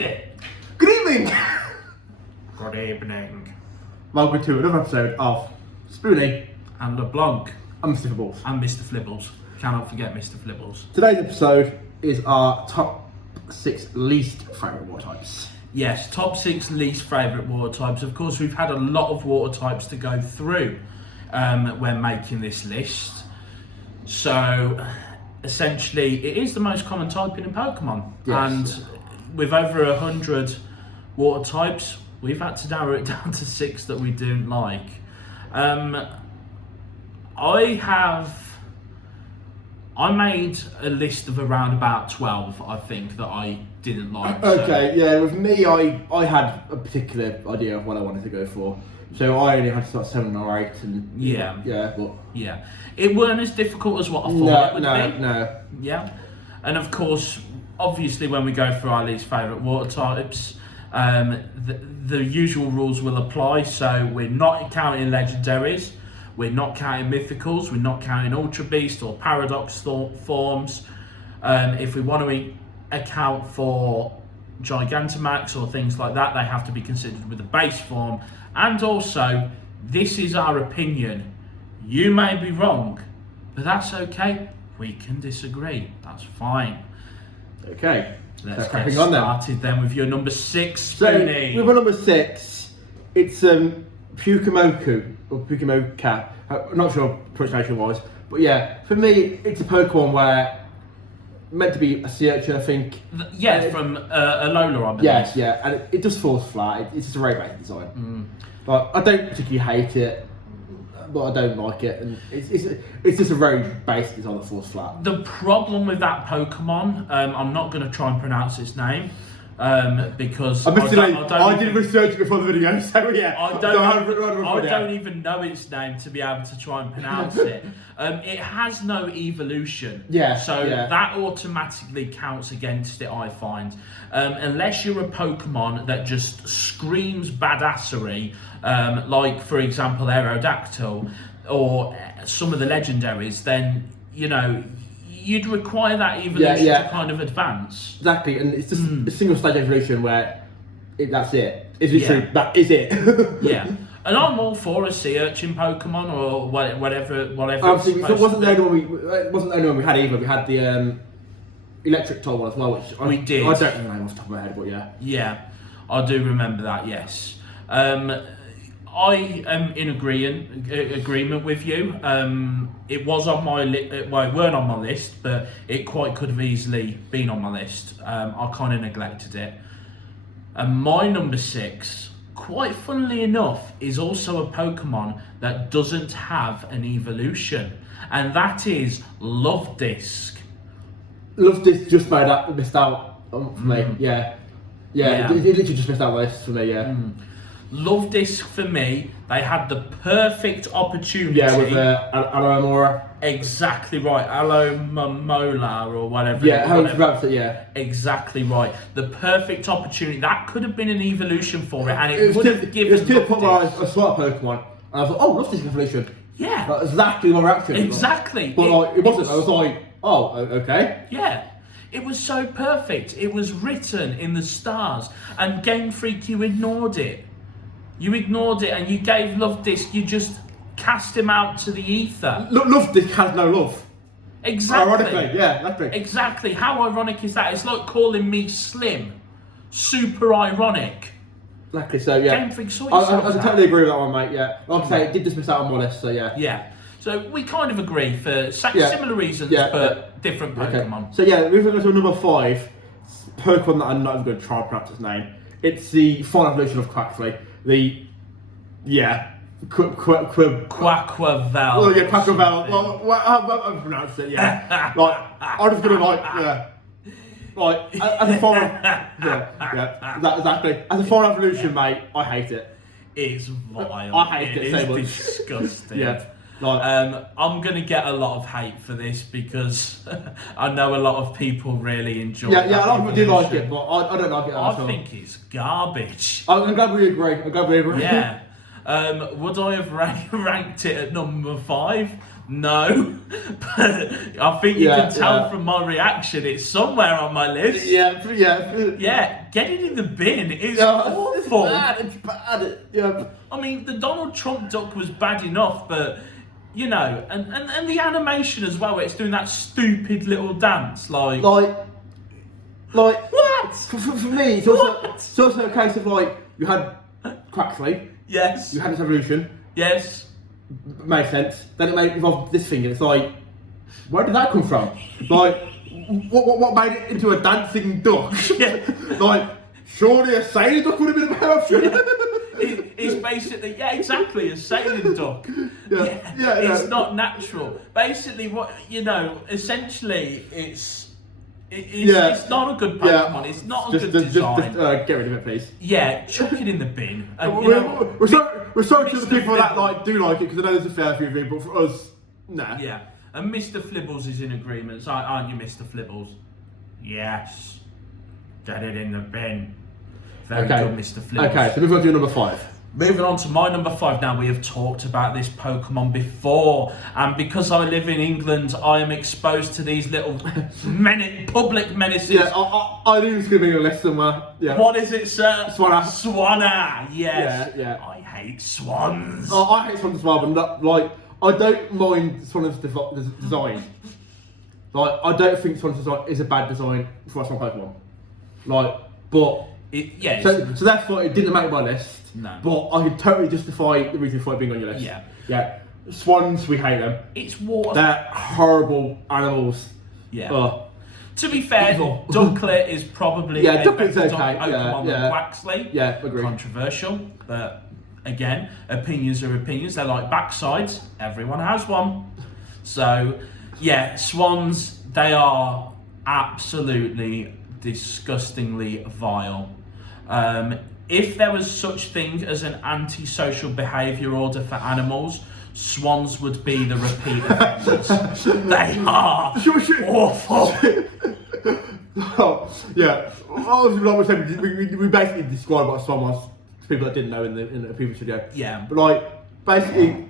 Good evening! Good evening. Welcome to another episode of Spoony And LeBlanc. and Mr. Flibbles. And Mr. Flibbles. Cannot forget Mr. Flibbles. Today's episode is our top 6 least favourite water types. Yes, top 6 least favourite water types. Of course, we've had a lot of water types to go through when making this list. So, essentially, it is the most common typing in Pokemon. Yes. And with over 100 water types, we've had to narrow it down to 6 that we don't like. I made a list of around about 12, I think, that I didn't like. Okay, yeah, with me, I had a particular idea of what I wanted to go for. So I only had to start 7 or 8, and yeah, it weren't as difficult as what I thought it would be. No. Yeah, and of course, obviously, when we go through our least favourite water types, the usual rules will apply. So we're not counting legendaries, we're not counting mythicals, we're not counting ultra beast or paradox forms. If we want to account for Gigantamax or things like that, they have to be considered with the base form. And also, this is our opinion. You may be wrong, but that's okay. We can disagree. That's fine. Okay. Let's get started then with your number 6, Spoony. So, with my number 6, it's Pukamoku, or Pukamoka. I'm not sure pronunciation wise, but yeah, for me, it's a Pokemon where meant to be a sea urchin, I think. From Alola, I believe. Yes, yeah, and it just falls flat. It's just a very basic design. But I don't particularly hate it, but I don't like it, and it's just a very basic design that falls flat. The problem with that Pokemon, I'm not going to try and pronounce its name, because I did research before the video, so yeah. I don't even know its name to be able to try and pronounce it. It has no evolution, that automatically counts against it, I find. Unless you're a Pokemon that just screams badassery, like for example Aerodactyl or some of the legendaries, then you'd require that evolution to kind of advance. Exactly, and it's just a single stage evolution where that's it. It's literally that is it. Yeah, and I'm all for a sea urchin Pokemon or whatever. Obviously, it wasn't the only one we had either. We had the electric type one as well, which we did. I don't know off the top of my head, but yeah. Yeah, I do remember that. Yes. I am in agreement with you. It was on my it weren't on my list, but it quite could have easily been on my list. I kind of neglected it. And my number 6, quite funnily enough, is also a Pokemon that doesn't have an evolution, and that is Luvdisc. Luvdisc just missed out for me. Yeah. It literally just missed out on this for me. Yeah. Luvdisc for me, they had the perfect opportunity. Yeah, with Alomora. Exactly right, Alomomola or whatever. Yeah, how you pronounce it? Yeah. Exactly right. The perfect opportunity. That could have been an evolution for it, and it would have given. It was to the point where I saw a Pokemon, and I was like, "Oh, Luvdisc evolution." Yeah. That's exactly my reaction. Exactly. But it wasn't. I was like, "Oh, okay." Yeah. It was so perfect. It was written in the stars, and Game Freak, you ignored it. You ignored it and you gave Luvdisc, you just cast him out to the ether. Luvdisc has no love. Exactly. Ironically, yeah, that's it. Exactly. How ironic is that? It's like calling me slim. Super ironic. Exactly, so yeah. Game Freak saw yourself. I totally agree with that one, mate, yeah. Like I say, it did just miss out on my list, so yeah. Yeah. So we kind of agree for similar reasons, but different Pokemon. Okay. So yeah, we're going to go to number 5. Pokemon that I'm not even going to try and pronounce its name. It's the final evolution of Quaxley. Quaquavel. Oh yeah, Quaquavel. Well, I pronounce it. Yeah. I'm just gonna as a form of exactly. As a form of evolution, mate, I hate it. It's vile. I hate it so much. It's disgusting. Yeah. I'm gonna get a lot of hate for this because I know a lot of people really enjoy it. Yeah, a lot of people do like it, but I don't like it at all. I think it's garbage. I'm glad we agree. Yeah. Would I have ranked it at number 5? No, but I think you can tell from my reaction. It's somewhere on my list. Yeah. Yeah, get it in the bin. It's awful. awful. It's bad. Yeah. I mean, the Donald Trump duck was bad enough, but you know, and the animation as well. Where it's doing that stupid little dance, like what? For me, it's also a case of like you had Quaxley. Yes. You had this evolution. Yes. Made sense. Then it evolved this thing, and it's like, where did that come from? Like, what made it into a dancing duck? Yeah. Like, surely a sailing duck would have been a better option. It's basically, yeah, exactly, a sailing duck. Yeah. It's not natural. Basically, what you know, essentially, it's not a good Pokemon. It's not a good design. Just get rid of it, please. Yeah, chuck it in the bin. And, we're sorry to the people that like do like it, because I know there's a fair few of you, but for us, nah. Yeah, and Mr. Flibbles is in agreement, aren't you, Mr. Flibbles? Yes. Get it in the bin. Very good, Mr. Flibbles. Okay, so moving on to number 5. Moving on to my number 5 now. We have talked about this Pokemon before, and because I live in England, I am exposed to these little public menaces. Yeah, I knew it was going to be on your list somewhere. Yeah. What is it, sir? Swanna. Yes. Yeah. I hate swans. Oh, I hate swans as well, but not, like, I don't mind Swanna's design. Like, I don't think Swanna's design is a bad design for a swan Pokemon. Like, but so therefore it didn't make my list. No. But I can totally justify the reason for it being on your list. Yeah. Swans, we hate them. It's water. They're horrible animals. Yeah. To be fair, Ducklet is probably a Ducklet's better okay. Pokemon than Quaxley. Yeah, agreed. Controversial, but again, opinions are opinions. They're like backsides. Everyone has one. So, yeah, swans, they are absolutely disgustingly vile. If there was such thing as an antisocial behaviour order for animals, swans would be the repeat offenders. They are awful. Oh, yeah. Obviously, like we said, we basically described what a swan was to people that didn't know in the previous video. Yeah. But like, basically,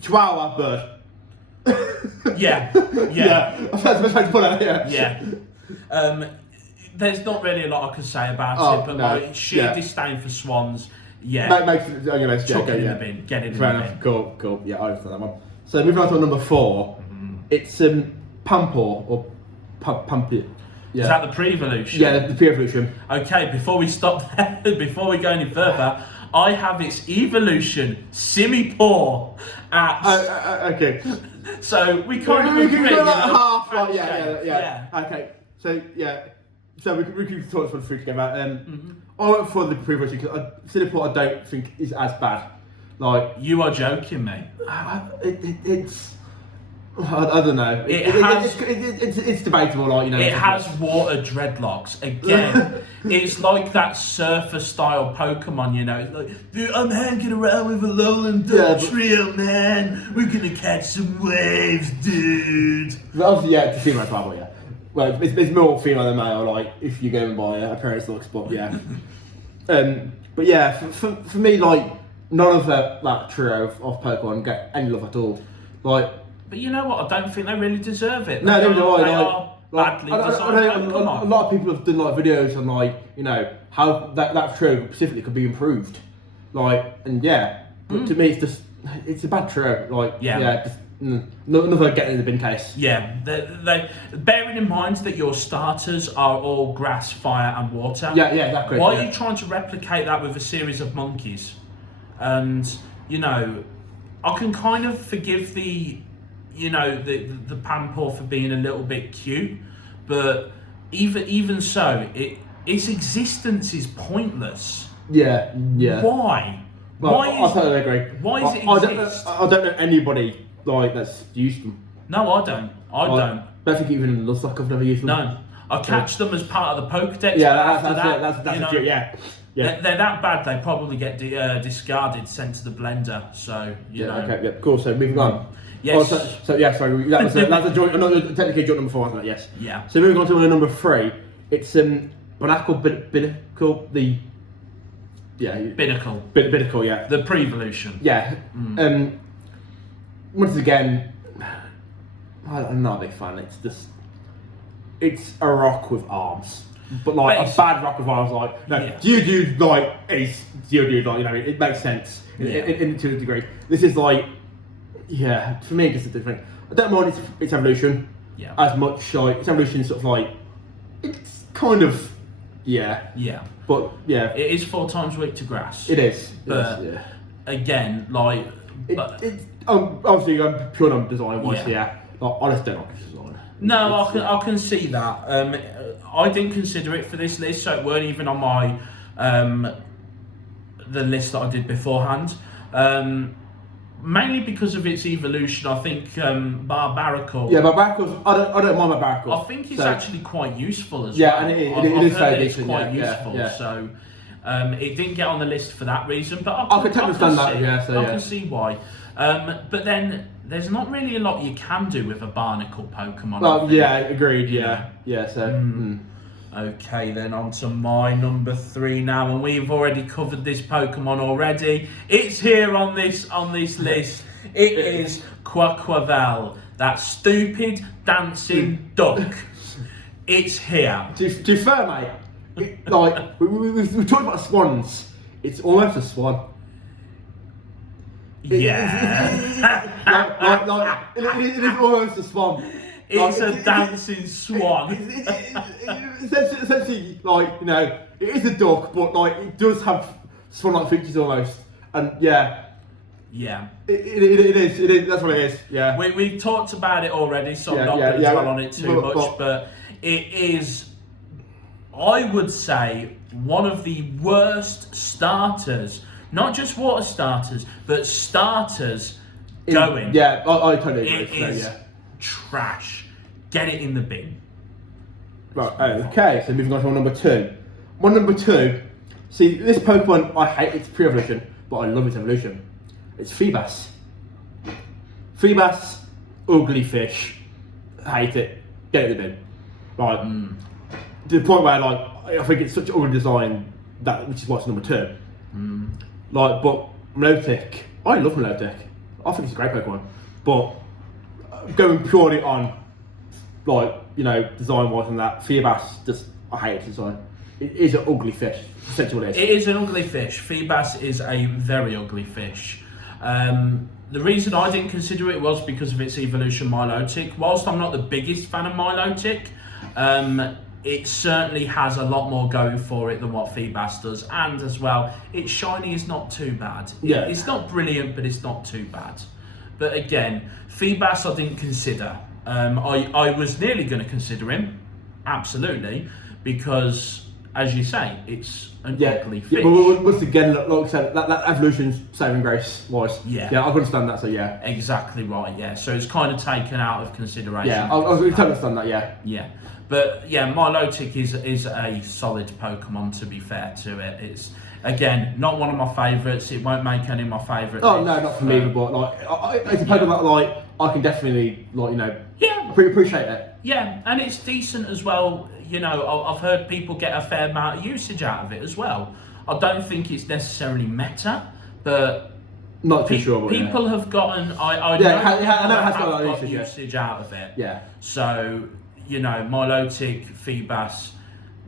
Chihuahua bird. Yeah. That's the best way to put it. Yeah. There's not really a lot I can say about it, but like sheer disdain for swans. Yeah. Makes it on your list. Chuck it in the bin. Get it in the bin. Cool. Yeah, I understand that one. So moving on to number 4, it's Pampor or Pumpy. Yeah. Is that the pre-evolution? Yeah, the pre-evolution. Okay, before we stop there, before we go any further, I have its evolution, Simipour, at... okay. So we kind of agree. We can go like half, like, yeah. Okay, so we can talk this one through together. I went for the pre-evolution because Simipour I don't think is as bad. Like, you are joking me. It's... I don't know. It's debatable, like, you know. It has water dreadlocks. Again, it's like that surfer style Pokemon, you know. It's like, dude, I'm hanging around with a lowland duck trio, man. We're gonna catch some waves, dude. But obviously, it's a female tribal, yeah. Well, it's more female than male, like, if you go by appearance looks, but yeah. But yeah, for me, like, none of that trio of Pokemon get any love at all. Like, but you know what? I don't think they really deserve it. No, they are badly designed. A lot of people have done like videos on, like, you know, how that trio specifically could be improved. Like, and but to me it's a bad trio. Like, another getting in the bin case. Yeah, they bearing in mind that your starters are all grass, fire, and water. Yeah, exactly. Why are you trying to replicate that with a series of monkeys? And you know, I can kind of forgive the Pampor for being a little bit cute, but even so, its existence is pointless. Yeah. Why? Well, I totally agree. Why does it exist? I don't know anybody like that's used them. No, I don't. I don't. I don't think even in Nuzlocke I've never used them. No, I catch them as part of the Pokedex. Yeah, that's it. Yeah. They're that bad. They probably get discarded, sent to the blender. So you know. Okay. Yeah. Cool. So moving on. Yes. So yeah. Sorry. That's a joint. Technically, joint number 4, wasn't it? Yes. Yeah. So moving on to number 3, it's Binacle. The. Yeah. Binacle. Binacle. Yeah. The pre-evolution. Yeah. once again, I'm not a big fan. It's a rock with arms, but like a bad rock with arms. Like no, Geodude like is Geodude. Like it makes sense to a degree. This is like for me it's different. I don't mind its evolution as much. Like its evolution is sort of like it's kind of but it is 4 times weak to grass. It is, but again, like it's obviously going pure on design wise. Like, I just don't like its design. No, I can see that. I didn't consider it for this list, so it weren't even on my the list that I did beforehand. Mainly because of its evolution, I think Barbaracle. Yeah, Barbaracle's. I don't mind Barbaracle. I think it's actually quite useful as well. Yeah, and it is very decent. It's quite useful. So it didn't get on the list for that reason, but I can understand that. I can see why. But then there's not really a lot you can do with a barnacle Pokemon. Well, agreed. So. Okay, then on to my number 3 now, and we've already covered this Pokemon already. It's here on this list. It is Quaquaval, that stupid dancing duck. It's here. To be fair, mate, we've talked about swans. It's almost a swan. It is almost a swan. It's a dancing swan. Essentially, it is a duck, but it does have swan-like features almost, and it is. That's what it is. Yeah. We've talked about it already, so I'm not going to dwell on it too much. But it is, I would say, one of the worst starters. Not just water starters, but starters going. Yeah, I totally agree. It is trash. Get it in the bin. Right, okay, so moving on to my number 2. My number 2, see, this Pokemon, I hate its pre-evolution, but I love its evolution. It's Feebas. Feebas, ugly fish. Hate it. Get it in the bin. Right, to the point where, I think it's such an ugly design, which is why it's number 2. But Milotic, I love Milotic. I think it's a great Pokemon, but going purely on, design-wise and that, Feebas, I hate its design. It is an ugly fish, essentially what it is. It is an ugly fish. Feebas is a very ugly fish. The reason I didn't consider it was because of its evolution Milotic. Whilst I'm not the biggest fan of Milotic, it certainly has a lot more going for it than what Feebas does, and as well, its shiny is not too bad. It's not brilliant, but it's not too bad. But again, Feebas I didn't consider. I was nearly going to consider him, absolutely, because, as you say, it's an ugly fish. But once again, like I said, that evolution's saving grace wise. I can understand that. So exactly right. So it's kind of taken out of consideration. I totally understand that. But Milotic is a solid Pokemon, to be fair to it. It's, again, not one of my favourites. It won't make any of my favourites. Oh no, not for me, but it's a Pokemon that I can definitely appreciate it. Yeah, and it's decent as well. I've heard people get a fair amount of usage out of it as well. I don't think it's necessarily meta, but not too sure. But people have gotten. I know it has got a lot of usage out of it. Yeah. So Milotic, Feebas,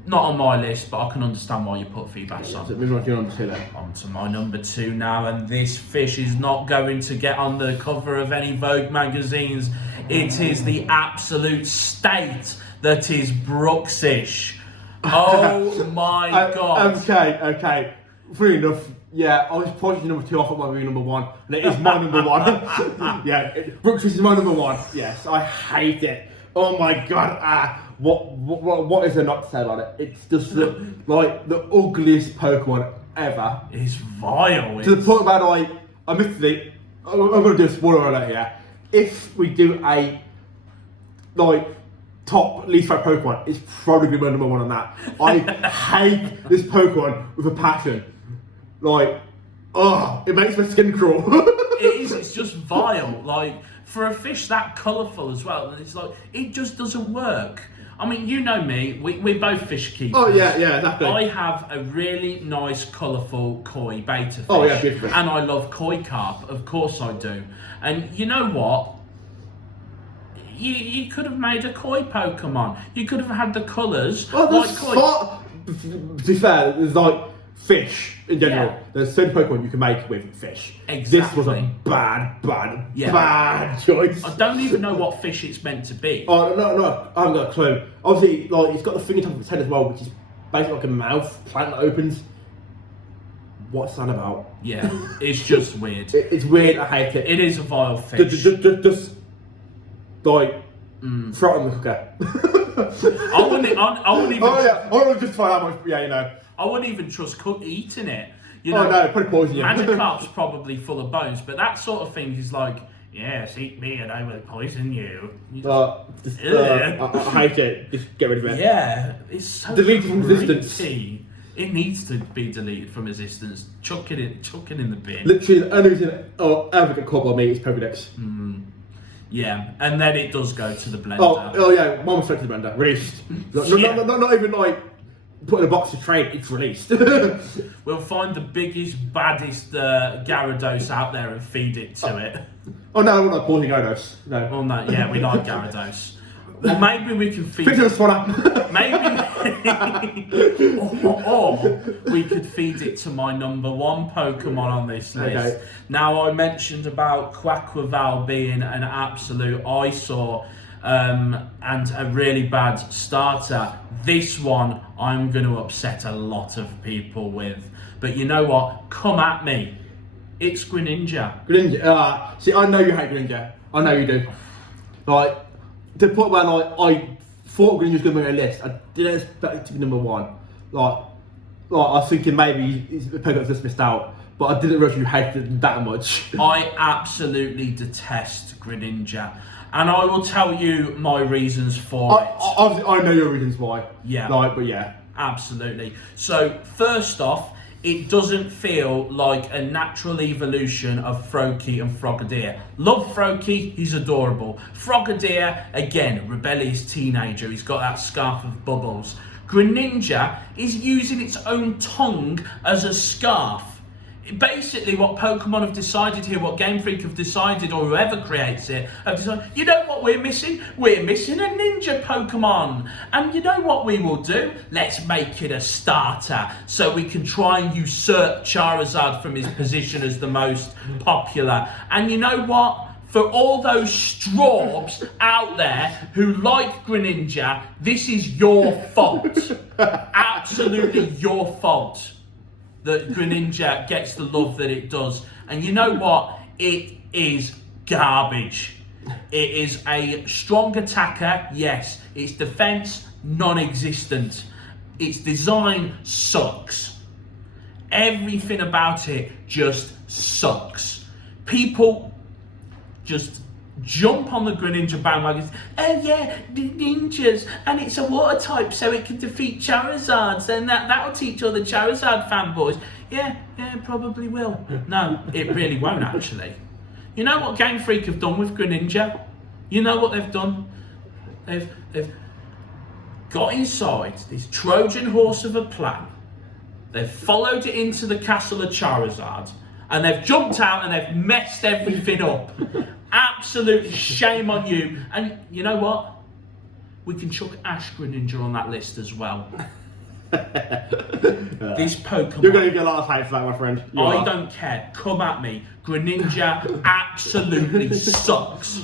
not on my list, but I can understand why you put Feebas on. So moving on to your number 2 then. On to my number 2 now, and this fish is not going to get on the cover of any Vogue magazines. It is the absolute state that is Brooksish. Oh my god. Okay. Funny enough, I was pointing number 2, I thought it might be number 1, and it is my number 1. Brooksish is my number 1. Yes, I hate it. Oh my god, what is there not to say about it? It's just the ugliest Pokemon ever. It's vile. To the point where I missed it. I'm going to do a spoiler alert here. If we do a top least favorite Pokemon, it's probably my number 1 on that. I hate this Pokemon with a passion. It makes my skin crawl. It is. It's just vile. for a fish that colourful as well, and it's like, it just doesn't work. I mean, you know me, we're both fish keepers. Oh yeah, exactly. I have a really nice, colourful koi betta fish. Oh yeah, beautiful. And I love koi carp, of course I do. And you know what? You could have made a koi Pokemon. You could have had the colours like koi. To be fair, there's like fish in general. Yeah. There's certain Pokemon you can make with fish. Exactly. This was a bad choice. I don't even know what fish it's meant to be. Oh no, I haven't got a clue. Obviously, like it's got the thing on top of its head as well, which is basically like a mouth plant that opens. What's that about? Yeah, it's just weird. It's weird. I hate it. It is a vile fish. Just like throw it in the cooker. I wouldn't even. Oh yeah, I would just try that much. Yeah, you know. I wouldn't even trust eating it. You Oh know, no, put a poison in. Magikarp's probably full of bones, but that sort of thing is like, yes, eat me and I will poison you. I hate it. Just get rid of it. Yeah, it's so Delete from existence. creepy. It needs to be deleted from existence. Chuck it in the bin. Literally, the only reason ever get caught by me is Pokedex. Yeah, and then it does go to the blender. Oh yeah, one was straight to the blender. Released. Not even like put in a box to trade. It's released. We'll find the biggest, baddest Gyarados out there and feed it to it. Oh no, we're not pausing Gyarados. No. Oh no, yeah, we like Gyarados. Well, maybe we can feed Fix it. it with Swanner. Maybe, or we could feed it to my number one Pokemon on this list. Okay. Now, I mentioned about Quaquaval being an absolute eyesore and a really bad starter. This one, I'm going to upset a lot of people with. But you know what? Come at me. It's Greninja. Greninja. See, I know you hate Greninja. I know you do. Like, to the point where like I thought Greninja was going to be on a list. I didn't expect it to be number one. Like I was thinking maybe Pokedex just missed out, but I didn't realise you hated it that much. I absolutely detest Greninja, and I will tell you my reasons for it. I know your reasons why. Yeah. But yeah. Absolutely. So first off, it doesn't feel like a natural evolution of Froakie and Frogadier. Love Froakie, he's adorable. Frogadier, again, rebellious teenager, he's got that scarf of bubbles. Greninja is using its own tongue as a scarf. Basically, what Pokemon have decided here, what Game Freak have decided, or whoever creates it, have decided, you know what we're missing? We're missing a ninja Pokemon. And you know what we will do? Let's make it a starter, so we can try and usurp Charizard from his position as the most popular. And you know what? For all those straws out there who like Greninja, this is your fault. Absolutely your fault that Greninja gets the love that it does. And you know what? It is garbage. It is a strong attacker, yes. Its defense, non-existent. Its design sucks. Everything about it just sucks. People just jump on the Greninja bandwagon. Oh yeah, ninjas, and it's a water type, so it can defeat Charizards, and that'll teach all the Charizard fanboys. Yeah, it probably will. No, it really won't actually. You know what Game Freak have done with Greninja? You know what they've done? They've got inside this Trojan horse of a plan. They've followed it into the castle of Charizard, and they've jumped out and they've messed everything up. Absolute shame on you. And you know what? We can chuck Ash Greninja on that list as well. This Pokemon. You're going to get a lot of hate for that, my friend. I don't care. Come at me. Greninja absolutely sucks.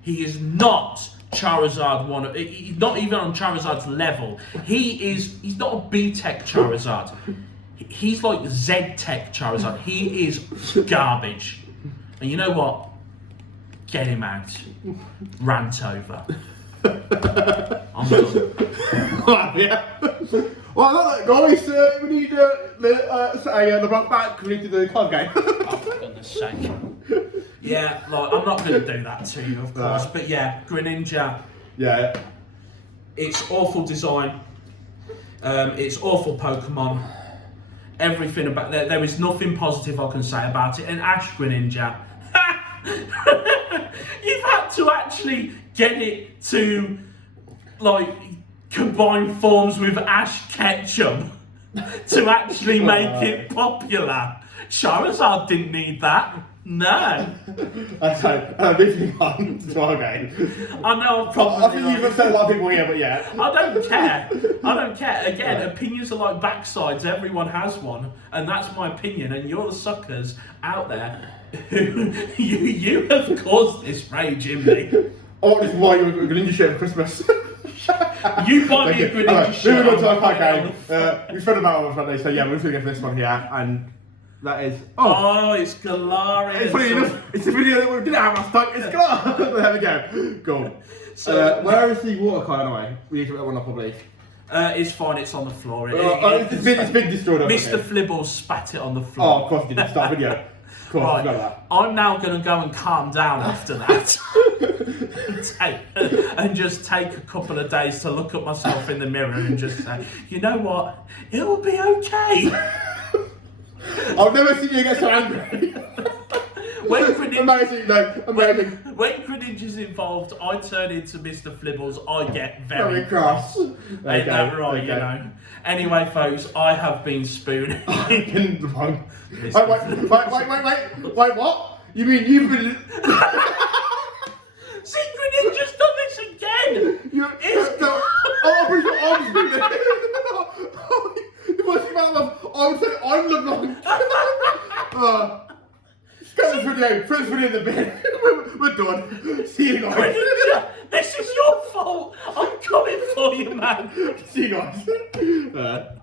He is not Charizard one. He's not even on Charizard's level. He's not a B-Tech Charizard. He's like Z-Tech Charizard. He is garbage. And you know what? Get him out. Rant over. I'm done. Yeah. Well, that guys, we need LeBlanc back. We need to do the card game. Oh, for goodness sake. Yeah, like, I'm not going to do that to you, of course. But yeah, Greninja. Yeah. It's awful design. It's awful Pokemon. Everything about there is nothing positive I can say about it. And Ash Greninja, You've had to actually get it to, like, combine forms with Ash Ketchum to actually make it popular. Charizard didn't need that. No. Okay, moving on to our game. I know I've probably... I think you've upset a lot of people here, but yeah. I don't care. I don't care. Again, opinions are like backsides. Everyone has one. And that's my opinion. And you're the suckers out there who... You have caused this rage in me. Oh, this is why you were going to share for Christmas. You buy me a Greninja shirt. Moving on to our card game. We spent about a month, so yeah, we're just going to go for this one here. And that is... Oh, it's Galarian. It's funny enough, it's a video that we didn't have last time. It's Galarian. There we go. Cool. So, where is the water card anyway? We need to put that one up, probably. It's fine, it's on the floor. It's been destroyed. Mr. Flibbles spat it on the floor. Oh, of course he did. Start video. Cool, right. That. I'm now going to go and calm down after that. And just take a couple of days to look at myself in the mirror and just say, you know what? It'll be okay. I've never seen you get so angry. Amazing, no, amazing. When Greninja's involved, I turn into Mr. Flibbles. I get very cross. Ain't that right, you know? Anyway, folks, I have been Spoony. Wait, what? You mean you've been... See, Greninja's done this again! I'm pretty sure I'm Spoony. If I see my mouth, I would say I'm LeBlanc. Get this video in the bin. We're done. See you guys. Greninja, this is your fault. I'm coming for you, man. See you guys.